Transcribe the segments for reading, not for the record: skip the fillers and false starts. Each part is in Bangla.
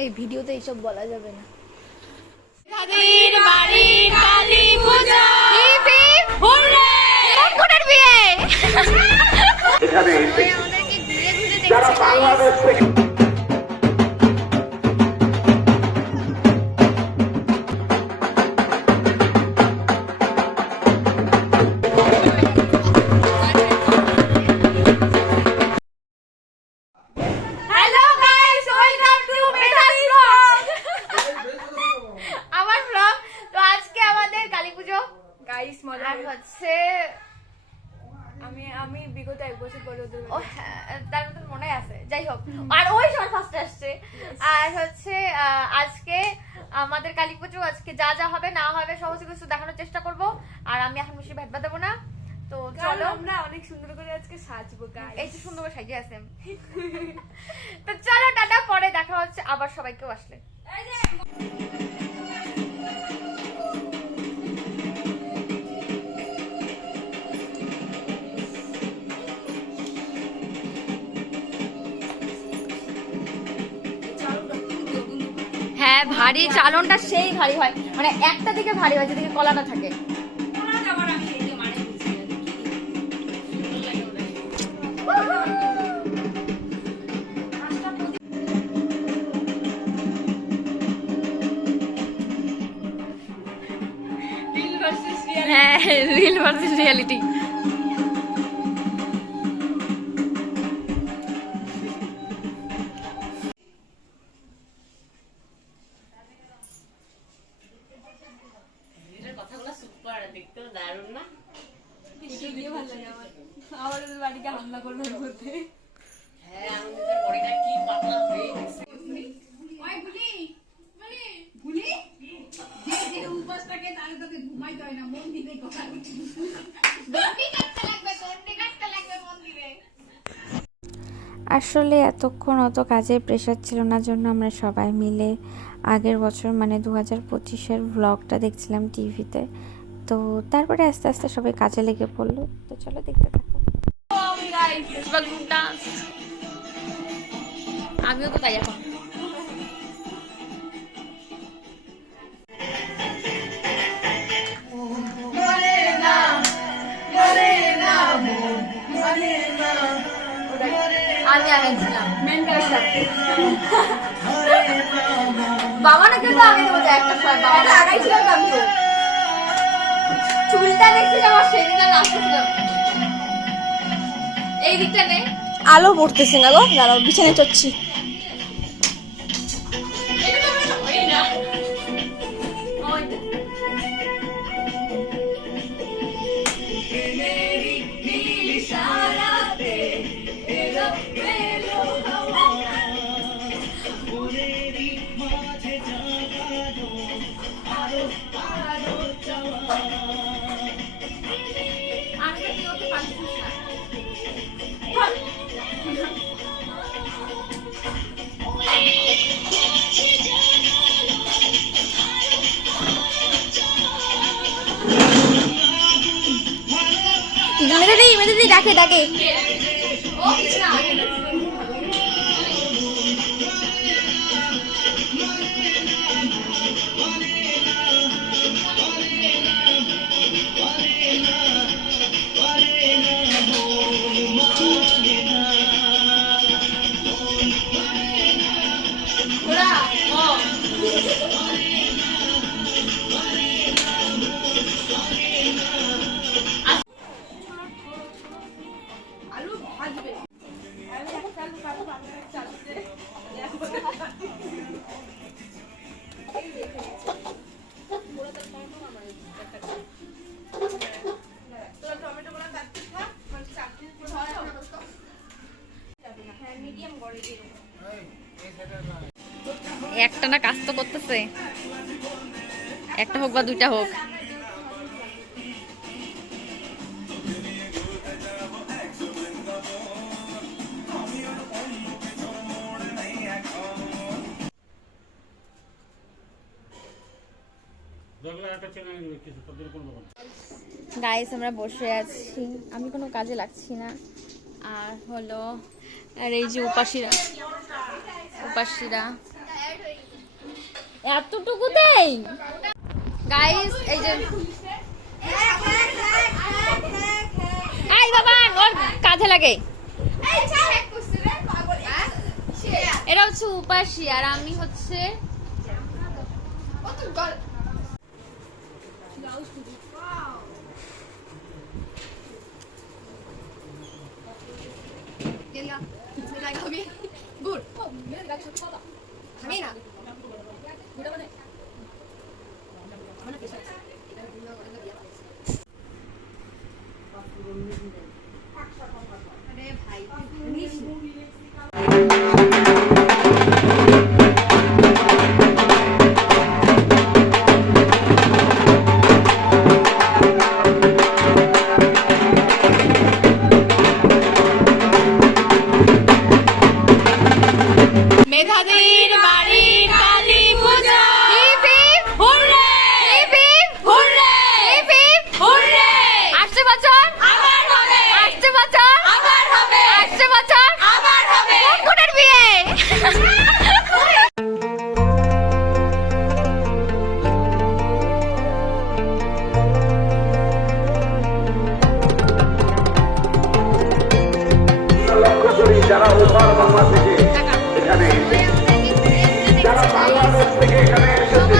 এই ভিডিওতে এইসব বলা যাবে না। দাদির বাড়ির Kali Puja hip hip hurray কোনের বিয়ে এখানে আমাদেরকে ঘুরে ঘুরে যারা দেখছে বাংলাদেশ থেকে হ্যালো গাইস ওয়েলকাম টু মেধাস ব্লগ আমার ব্লগ। তো আজকে আমাদের কালী পুজো গাইস মজা আর হচ্ছে আমি বিগত এক বছর পরে ওদের ও হ্যাঁ, তার মধ্যে মনে আছে, যাই হোক আর ওই সময় ফার্স্ট আসছে। আর হচ্ছে আজকে আমাদের কালী পুজো, আজকে যা যা হবে না হবে সমস্ত কিছু দেখানোর চেষ্টা করব। আর আমি এখন বেশি ভেদ দেবো না, তো চলো চলো আমরা অনেক সুন্দর করে আজকে সাজবো গাইস। এই যে সুন্দর করে সাজিয়ে আছে। তো চলো টাটা, পরে দেখা হচ্ছে আবার সবাইকেও আসলে। হ্যাঁ ভারী, চালনটা সেই ভারী হয়, মানে একটা দিকে ভারী হয় যেদিকে কলাটা থাকে। হ্যাঁ রিল ভার্সেস রিয়েলিটি। আমার ওদের বাড়িতে হামলা করবে বলতে আসলে এতক্ষণ অত কাজের প্রেশার ছিল না, জন্য আমরা সবাই মিলে আগের বছর মানে 2025-এর ভ্লগটা দেখছিলাম টিভিতে। তো তারপরে আস্তে আস্তে সবাই কাজে লেগে পড়লো। তো চলো দেখতে থাকো। আমিও তো তাই এখন। আমি আগাইছিলাম বাবা না কেউ আগে দেবো একটা সময়, বাবা আগাইছিলাম আমি তো চুলটা দেখছিলাম আর সেদিন আমি আসতেছিলাম এই দিকটা নেই। আলো পড়তেছে না গো, দাঁড়াও বিছানায় চড়ছি। এটা তো আমরা হই না। ওই তো। আমি তো তুই ওকে পাচ্ছিস না। মেদিদি ডাকে ডাকে। ও কিছু না। ওরা ও আলু ভাজবে একটা না কাজ তো করতেছে, একটা হোক বা দুইটা হোক। গাইস আমরা বসে আছি, আমি কোনো কাজে লাগছি না। আর হলো আর এই যে উপাসীরা এতটুকুতেই গাইস এই যে এই বাবা ওর কাজে লাগে। এটা হচ্ছে উপাসী আর আমি হচ্ছে মেধাদের বাড়ির কালী পূজা। আসছে বছর আবার হবে, আসছে বছর আবার হবে, আসছে বছর আবার হবে। কোনের বিয়ে লক্ষ্য করি যারা ওপার বাংলা থেকে এখানে যারা বাংলাদেশ থেকে এখানে এসেছে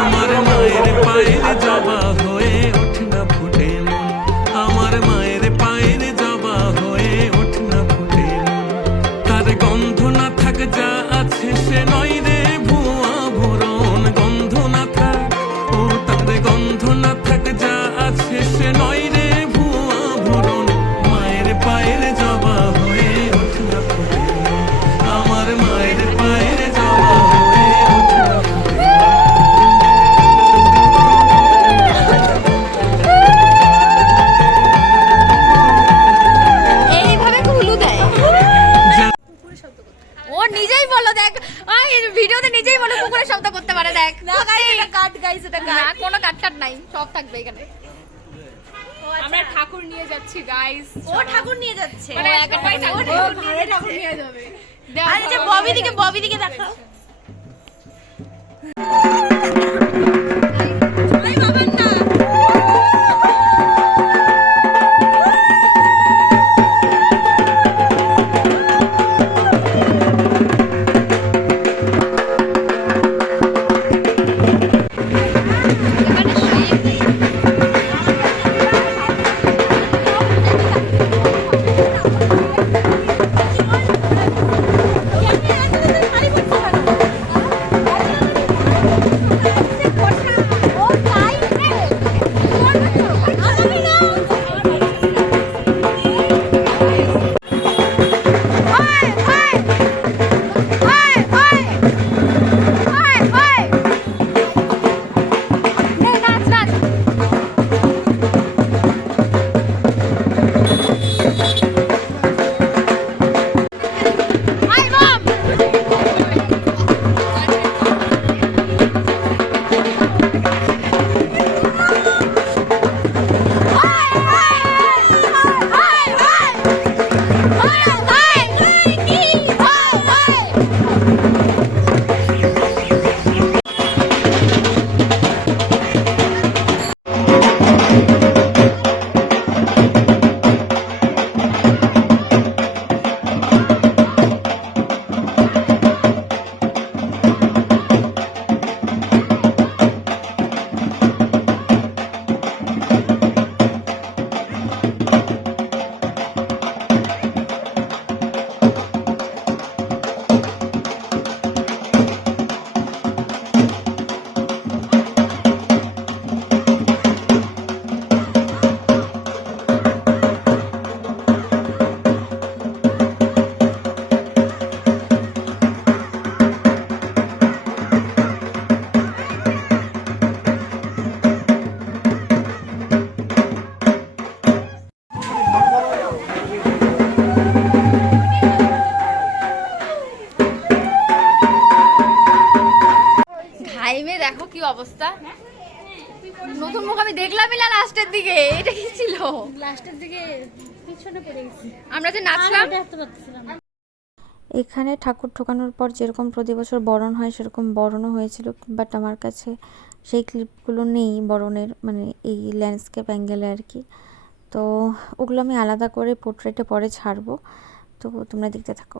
আমার মায়ের পায়ের জবা হয়ে ওঠে না ফুটে মন, আমার মায়ের পায়ের জবা হয়ে ওঠে না ফুটে মন। তার গন্ধ না থাক যা আছে সে নয় রে ভুয়া ভরণ, গন্ধ না থাক ও তার গন্ধ না থাক যা আছে সে নয় রে ভুয়া ভরণ। মায়ের পায়ের জবা হয়ে ওঠে না ফুটে মন, আমার মায়ের পায়ের জবা হয়ে ওঠে না ফুটে মন। এইভাবে কুলু দেয়। ও নিজেই বলো দেখ, ভিডিওতে নিজেই বলো কুকুরের শব্দ করতে পারে দেখ। কাট গাইস, এটা না কোনো কাট নাই, সব থাকবে এখানে। আমরা ঠাকুর নিয়ে যাচ্ছি গাইস। ও ঠাকুর নিয়ে যাচ্ছে। ও একা ঠাকুর ও ঘরে ঠাকুর নিয়ে যাবে। আর এই যে ববি দিকে দেখো। কি অবস্থা। নতুন মুখ আমি দেখলামই না লাস্টের দিকে। এটা কি ছিল? লাস্টের দিকে পিছনে পড়ে গেছি। আমরা যে নাচলাম এখানে ঠাকুর ঢোকানোর পর যেরকম প্রতি বছর বরণ হয় সেরকম বরণও হয়েছিল, বাট আমার কাছে সেই ক্লিপগুলো নেই বরণের, মানে এই ল্যান্ডস্কেপ অ্যাঙ্গেলে আর কি। তো ওগুলো আমি আলাদা করে পোর্ট্রেটে পরে ছাড়বো, তো তোমরা দেখতে থাকো।